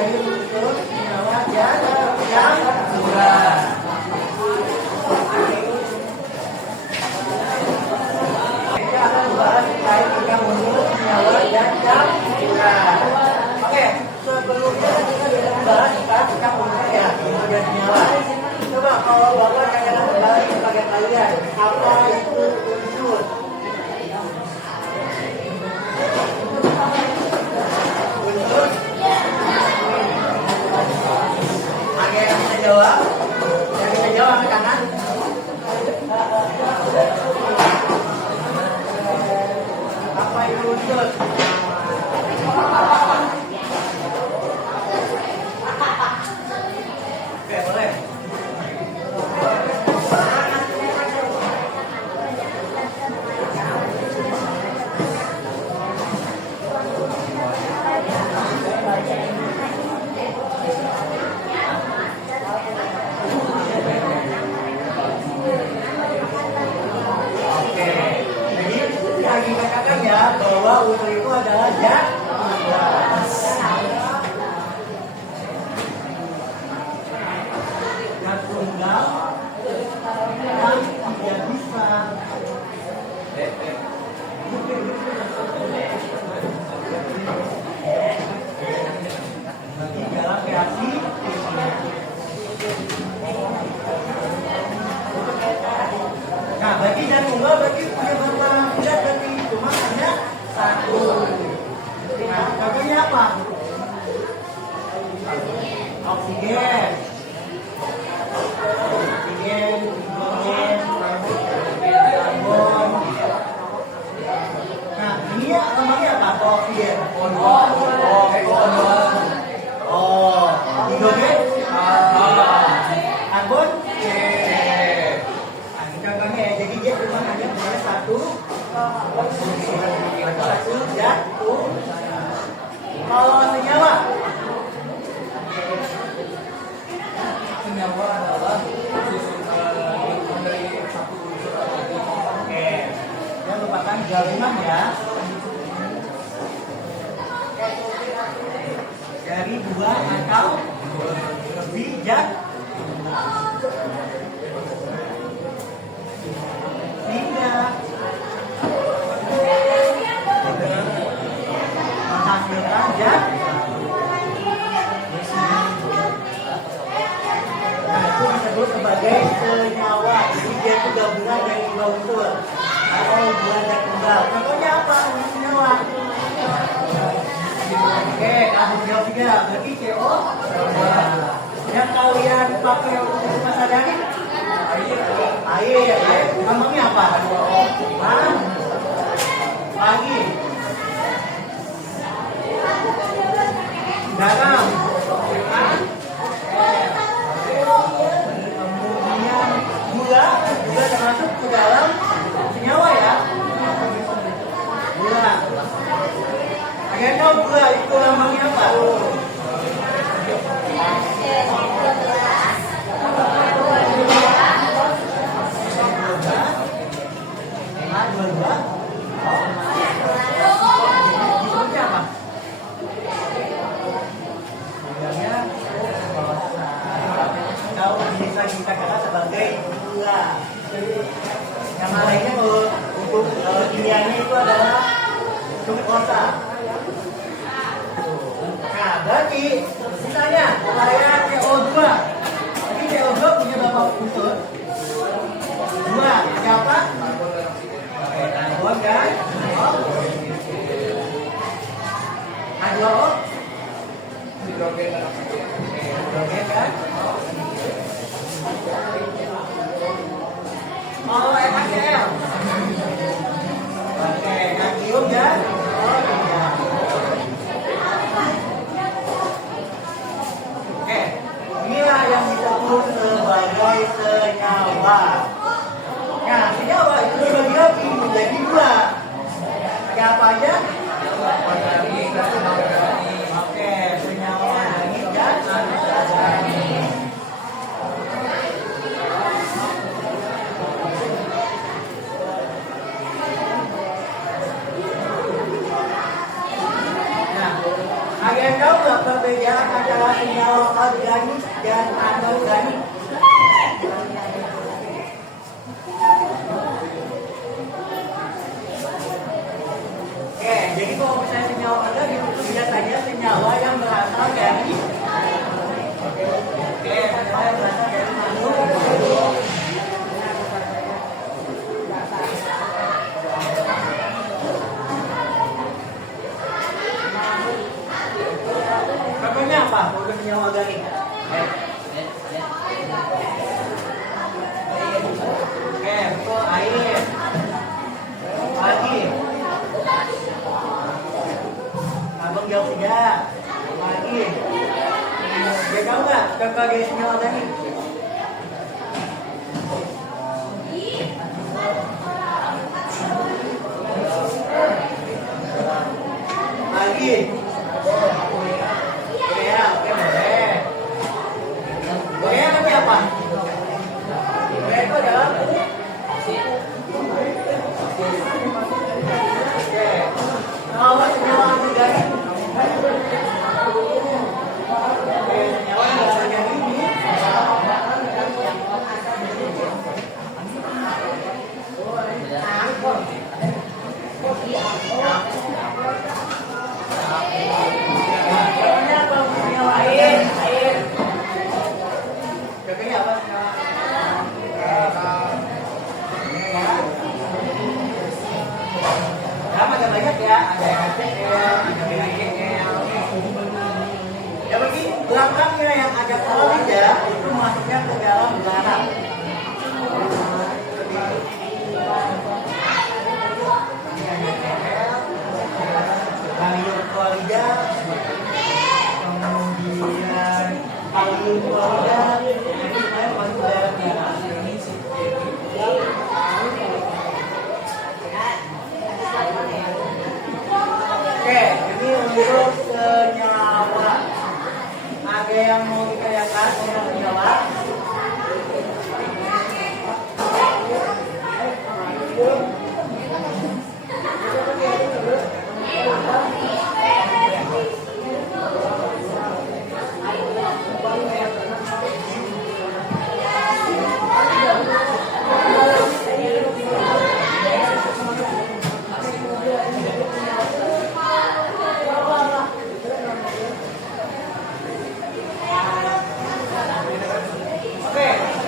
dari unsur senyawa zat yang murah. Kita akan membahas terkait dengan unsur senyawa zat yang murah. Oke, sebelumnya kita sudah membahas tentang unsur ya, unsur zat senyawa. Coba kalau Bapak katakan kembali kepada kalian, apa itu unsur? Ada yang bisa jawab? Yang bisa jawab angkat tangan. Apa itu unsur? Oke, boleh. Dikatakan ya bahwa unsur itu adalah zat bebas. Zat tunggal yang tidak bisa bagi dalam reaksi kimia. Nah, bagi zat tunggal berarti punya berapa zat berarti cuma hanya satu. Nah, contohnya apa? Oksigen, hidrogen, karbon. Nah, ini ya namanya apa? Oksigen. Hidrogen, karbon. Contohnya ya, jadi dia cuma hanya punya satu zat. Kalau senyawa adalah susunan dari satu unsur atau oke, yang merupakan gabungan ya dari dua atau lebih zat sehingga menghasilkan zat. Nah, itu disebut sebagai senyawa. Jadi dia itu gabungan dari dua unsur atau dua zat tunggal. Contohnya apa? Senyawa. Oke, kamu jawab juga. Berarti CO. Yang kalian pakai untuk sehari-hari? Air. Namanya apa? Pagi. Garam. Kemudian gula juga termasuk ke dalam senyawa ya. Gula. Kalian tahu gula itu lambangnya apa? Bisa kita katakan sebagai gula. Yang lainnya untuk kimianya itu adalah glukosa. Nah, berarti misalnya saya CO2. Jadi CO2 punya berapa unsur? Dua. Siapa? Karbon kan? H2O? Hidrogen kan? Kalau NaCl. Oke, natrium ya. Oke, inilah yang disebut sebagai senyawa. Nah, senyawa itu dibagi menjadi dua. Ada apa aja? Oke, senyawa organik dan anorganik. Kalian tahu nggak perbedaan antara anorganik dan anorganik. Oke, jadi kalau misalnya senyawa organik itu biasanya senyawa yang berasal dari senyawa yang berasal dari makhluk. Contohnya apa? Untuk senyawa organik. Oke, betul, air. Lagi. Karbon dioksida. Lagi. Dia tahu nggak contoh dari senyawa organik? Lagi. Urea tapi apa? Urea itu adalah kalau senyawa anorganik. Senyawa anorganik ini contohnya apa? Senyawa air. Contohnya apa? Ada banyak ya, ada HCl, ada BACL. Ya bagi belakangnya yang ada klorida itu masuknya ke dalam garam. Kalium klorida, kemudian kalium klorida, ini semuanya masuk ke dalam garam. Oke, ini untuk senyawa. Ada yang mau ditanyakan tentang senyawa?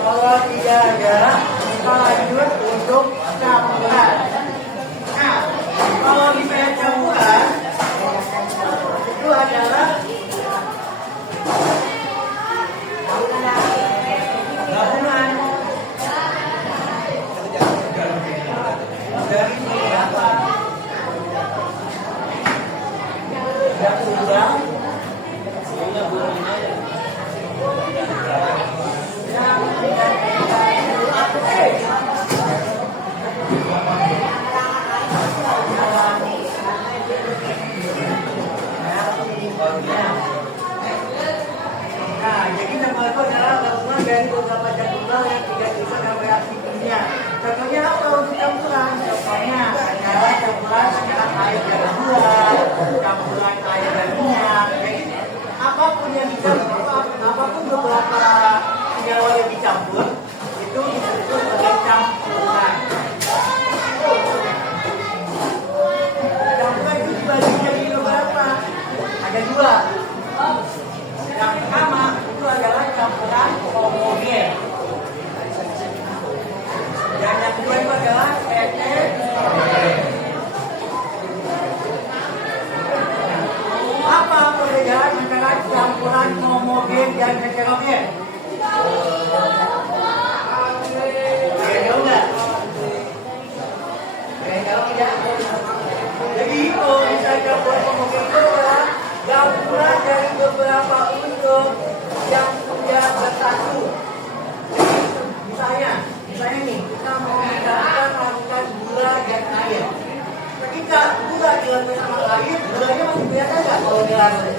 Kalau tidak ada, kita lanjut untuk campuran. Nah, kalau misalnya campuran itu adalah gabungan dari beberapa yang tunggal. Nah, jadi nama itu adalah gabungan dari beberapa zat tunggal yang tidak bisa dalam reaksi kimia. Contohnya apa untuk campuran? Contohnya adalah campuran antara air dan gula, campuran air dan minyak. Jadi apapun yang dicampur, apapun beberapa senyawa yang dicampur itu disebut sebagai campuran. Campuran itu dibagi jadi beberapa. Ada dua. Yang pertama itu adalah campuran homogen. Dan yang kedua itu adalah heterogen. Apa perbedaan antara campuran homogen dan heterogen? Beda enggak? Beda tidak? Jadi kalau misalnya campuran homogen itu adalah gabungan dari beberapa unsur yang sudah bersatu. Misalnya nih, kita mau mencampurkan gula dan air. Ketika gula dilakukan sama air, gulanya masih biasa nggak kalau dilakukan?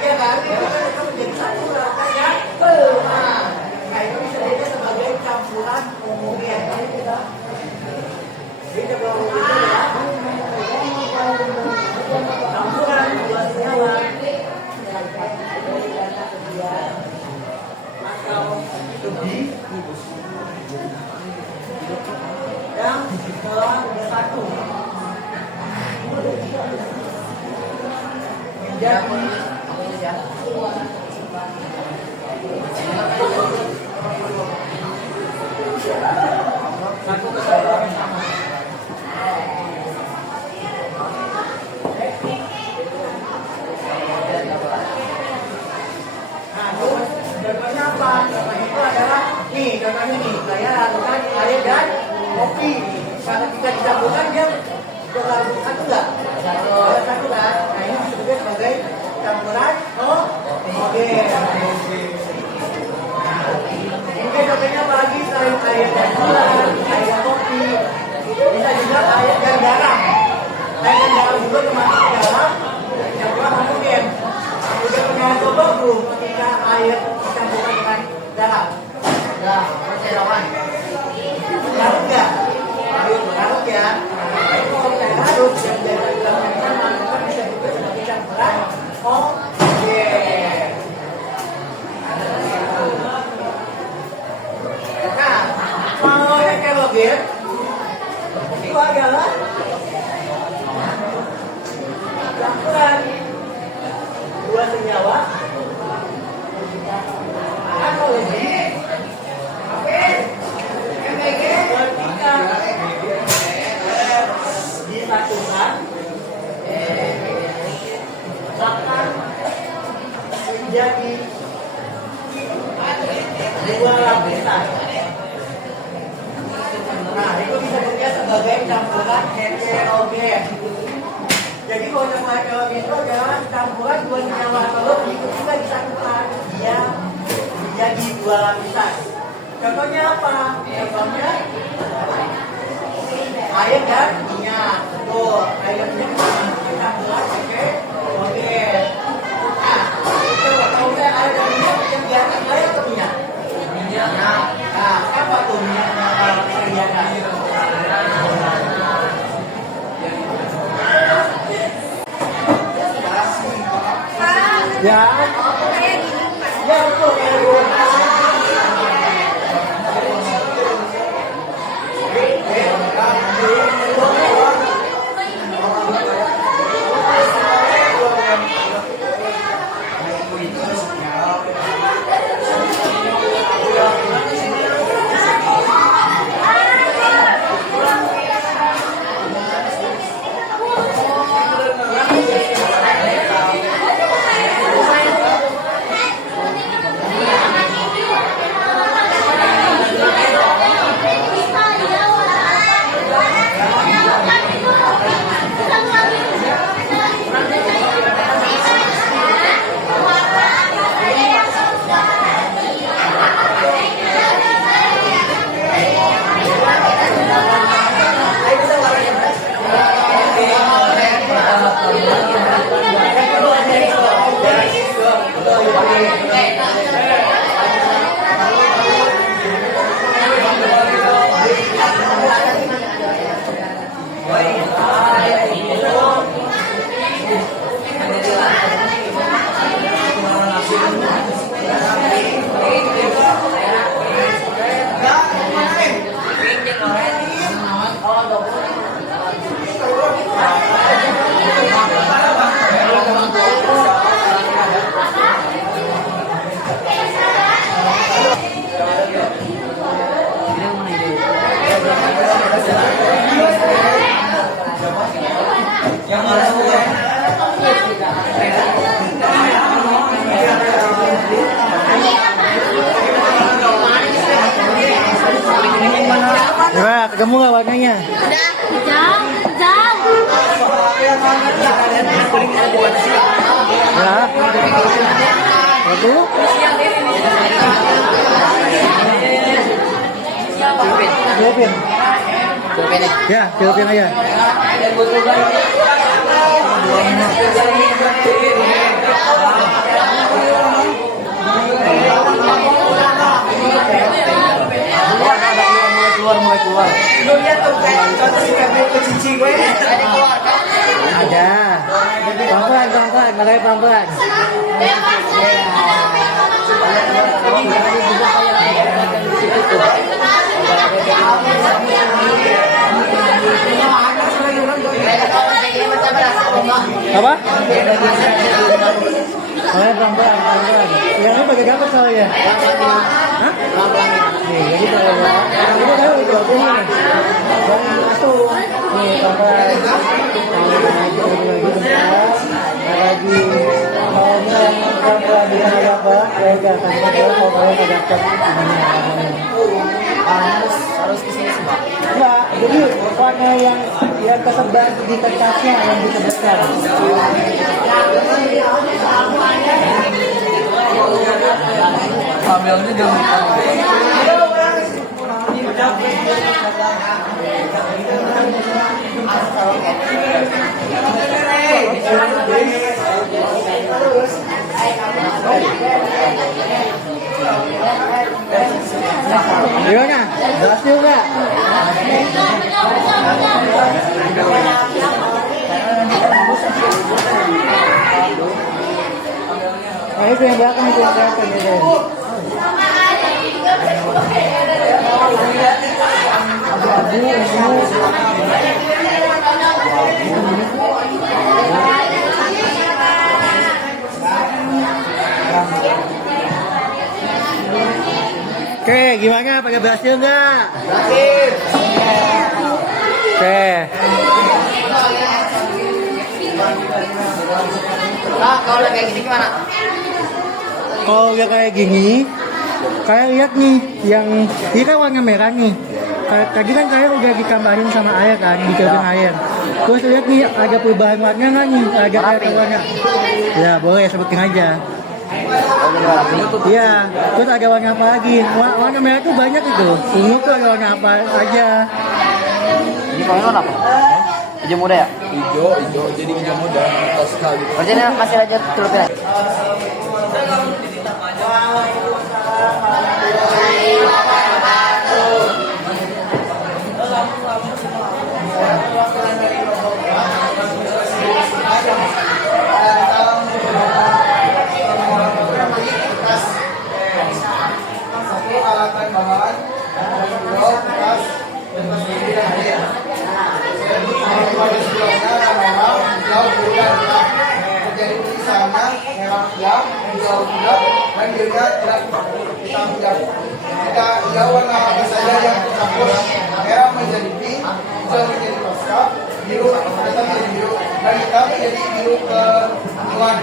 Iya kan? Itu menjadi satu rasanya. Nah, itu disebutnya sebagai campuran homogen. Jadi kalau itu ya, campuran dua senyawa Satu kesalahan. Contohnya apa? Contohnya itu adalah nih, contohnya nih, saya lakukan air dan kopi. Kalau kita dicampurkan dia berlalu satu nggak? Satu kan? Nah ini disebutnya sebagai campuran oke. Mungkin contohnya apa lagi selain air dan gula, air dan kopi, bisa juga air dan garam. Air dan garam juga termasuk ke dalam campuran homogen. Sudah pernah coba belum ketika air dicampurkan dengan garam? Nah, percelawan. Larut nggak? Larut ya. Nah, itu kalau saya larut yang dari dalam sama maka bisa juga sebagai campuran homogen. Nah, kalau heterogen itu adalah campuran dua senyawa atau lebih ketika disatukan akan menjadi dua lapisan. Nah, itu bisa bekerja sebagai campuran heterogen. Jadi kalau campuran heterogen itu adalah campuran dua senyawa atau lebih ketika disatukan dia menjadi dua lapisan. Contohnya apa? Contohnya air dan minyak. Tuh, air dan minyak itu campuran heterogen. Nah, itu kalau saya air dan minyak yang di atas air atau minyak? Minyak. Nah, apa tuh minyaknya kalau kelihatan? Ya, ya betul kayak gitu. Gimana? Ketemu nggak warnanya? Udah, jauh. Ya. Satu. Siapin. Ya, siapin aja. Mulai keluar. Lu lihat tuh contoh si kabel ke cici gue. Ada. Pelan-pelan, makanya pelan-pelan. Apa? Oleh pelan-pelan, pelan-pelan. Yang ini pakai gambar soalnya. Hah? Nih, jadi kalau ini kan udah ini nih. Yang itu, nih pelan-pelan. Lagi maunya pelan-pelan dengan ada apa? Lega, kan kalau kalian ada cek harus kesini semua. Enggak, jadi warna yang tersebar di kertasnya yang disebutkan. Tabelnya jangan gimana? Berhasil nggak? Nah itu yang belakang itu yang kelihatan itu. Oke, gimana? Pada berhasil nggak? berhasil. Oke. Nah, kalau udah kayak gini gimana? Kalau udah kayak gini, kayak lihat nih, yang ini kan warna merah nih. Tadi kan kalian udah ditambahin sama air kan, dicampur air. Terus lihat nih, ada perubahan warna nggak nih? Ada kayak warna. Ya boleh sebutin aja. Iya, terus ada warna apa lagi? Warna merah tuh banyak itu. Ungu tuh ada warna apa aja? Ini warna apa? Hijau muda ya? Hijau, jadi hijau muda, toska gitu. Berarti ini masih lanjut celupin ya? Alatan bahan, kertas, jadi tulisannya merah gelap, hijau gelap, dan dia tidak hitam gelap. Jika ia warna apa saja yang tercampur, merah menjadi pink, hijau menjadi toska, biru menjadi biru, dan hitam menjadi biru keunguan.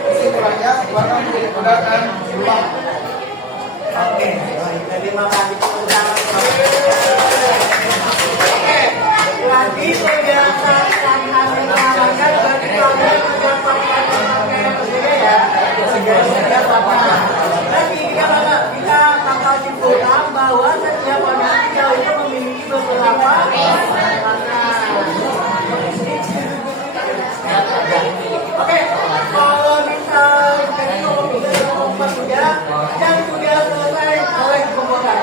Kesimpulannya, warna menjadi pudar dan berubah. Oke, terima kasih. Oke, lagi sudah akan mengarahkan bagi kalian yang pakai ya. Segera apa? Lagi kita bakal simpulkan bahwa setiap warna hijau itu memiliki beberapa warna. Oke, kalau misal yang sudah selesai oleh pembuatan.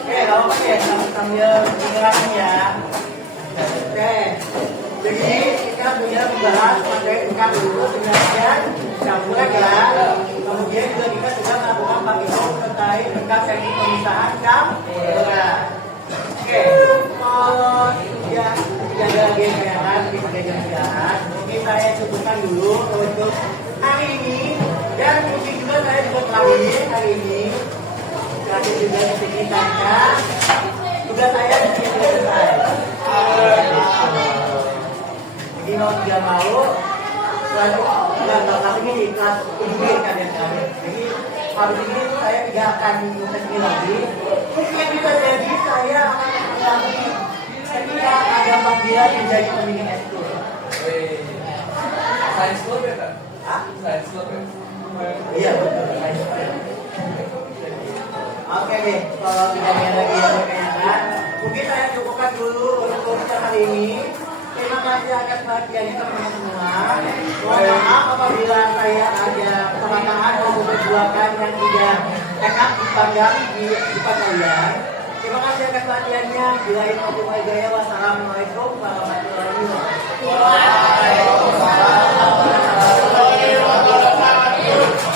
Oke, kalau pakai sambil menjelaskan ya. Oke, jadi kita punya membahas materi tingkat dulu dengan campuran ya. Kemudian juga kita sudah melakukan penghitungan terkait tingkat teknik pemisahan campuran. Oke, kalau sudah tidak ada lagi yang kan di bagian istirahat, mungkin saya cukupkan dulu untuk hari ini dan mungkin juga saya juga terakhir hari ini. Terakhir juga ditingkatkan tugas saya sudah selesai. Jadi mau tidak mau kelas ini di kelas ini kalian. Jadi habis ini saya tidak akan tes ini lagi. Mungkin bisa jadi saya akan lagi ketika ada panggilan menjadi pemimpin ekskul. Science club ya kan? Hah? Science club ya? Iya betul. Oke deh, kalau tidak ada lagi yang bertanyakan, mungkin saya cukupkan dulu untuk kali ini. Terima kasih atas perhatiannya teman-teman semua. Mohon maaf apabila saya ada kesalahan maupun perbuatan yang tidak enak dipandang di depan kalian. Terima kasih atas perhatiannya. Bila ini wassalamualaikum warahmatullahi wabarakatuh.